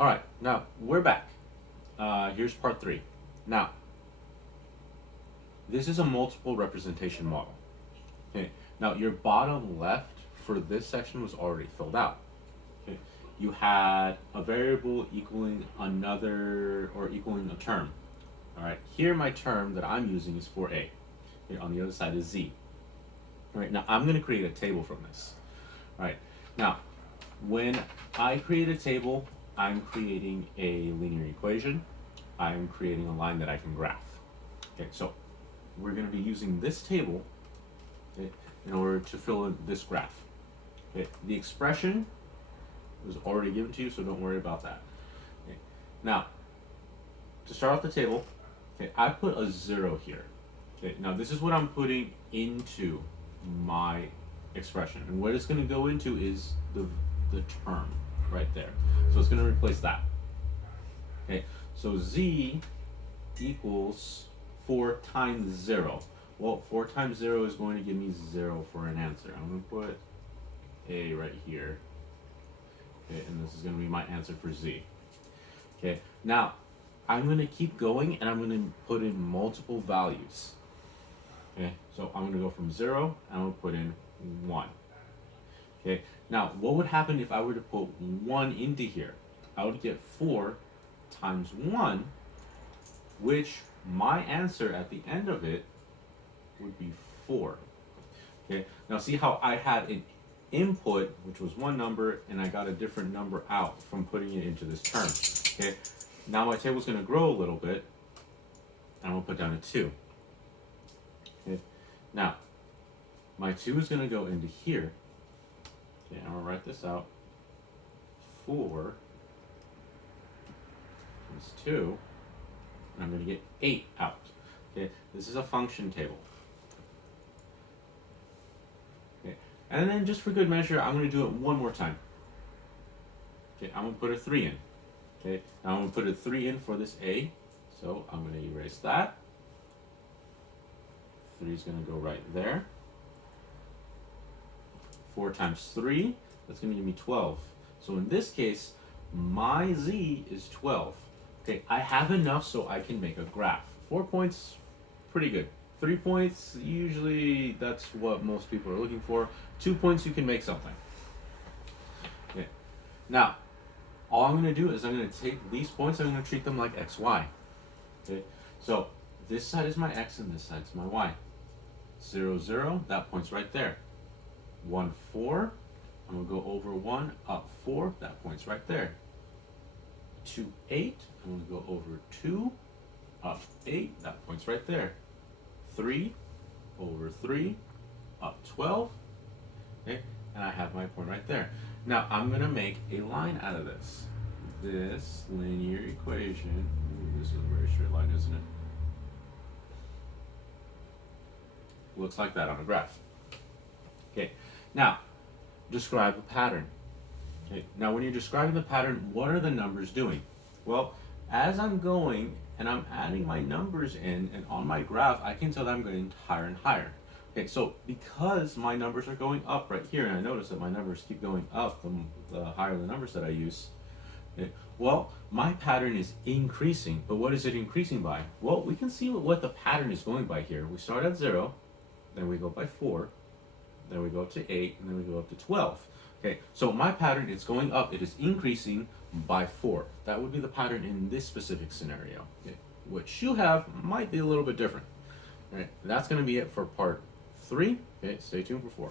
All right, now we're back. Here's part three. Now, this is a multiple representation model. Okay. Now, your bottom left for this section was already filled out. Okay. You had a variable equaling another or equaling a term. All right. Here, my term that I'm using is 4a. Okay. On the other side is z. All right. Now, I'm going to create a table from this. All right. Now, when I create a table, I'm creating a linear equation. I'm creating a line that I can graph. Okay, so we're going to be using this table, okay, in order to fill in this graph. Okay, the expression was already given to you, so don't worry about that. Okay. Now, to start off the table, okay, I put a 0 here. Okay, now this is what I'm putting into my expression, and what it's going to go into is the term right there. So it's going to replace that. Okay, so z equals 4 times 0. Well, 4 times 0 is going to give me 0 for an answer. I'm going to put a right here. Okay, and this is going to be my answer for z. Okay, now I'm going to keep going and I'm going to put in multiple values. Okay, so I'm going to go from 0 and I'm going to put in 1. Okay, now what would happen if I were to put 1 into here? I would get 4 times 1, which my answer at the end of it would be 4. Okay, now see how I had an input, which was one number, and I got a different number out from putting it into this term. Okay, now my table's going to grow a little bit, and I'm going to put down a 2. Okay, now my 2 is going to go into here. Okay, I'm going to write this out. 4 is 2, and I'm going to get 8 out. Okay, this is a function table. Okay, and then just for good measure, I'm going to do it one more time. Okay, I'm going to put a 3 in. Okay, now I'm going to put a 3 in for this a, so I'm going to erase that. 3 is going to go right there. 4 times 3, that's going to give me 12. So in this case, my z is 12. Okay, I have enough so I can make a graph. 4 points, pretty good. 3 points, usually that's what most people are looking for. 2 points, you can make something. Okay, now, all I'm going to do is I'm going to take these points, I'm going to treat them like x, y. Okay, so this side is my x and this side is my y. 0, 0, that point's right there. 1, 4, I'm going to go over 1, up 4, that point's right there. 2, 8, I'm going to go over 2, up 8, that point's right there. 3, over 3, up 12, okay, and I have my point right there. Now I'm going to make a line out of this. This linear equation, ooh, this is a very straight line, isn't it? Looks like that on a graph. Okay, now describe a pattern. Okay, now when you're describing the pattern, what are the numbers doing? Well, as I'm going and I'm adding my numbers in, and on my graph, I can tell that I'm getting higher and higher. Okay, so because my numbers are going up right here, and I notice that my numbers keep going up the higher the numbers that I use, okay, well, my pattern is increasing, but what is it increasing by? Well, we can see what the pattern is going by here. We start at 0, then we go by 4, then we go up to 8, and then we go up to 12. Okay, so my pattern is going up, it is increasing by 4. That would be the pattern in this specific scenario. Okay, what you have might be a little bit different. All right, that's going to be it for part 3. Okay, stay tuned for 4.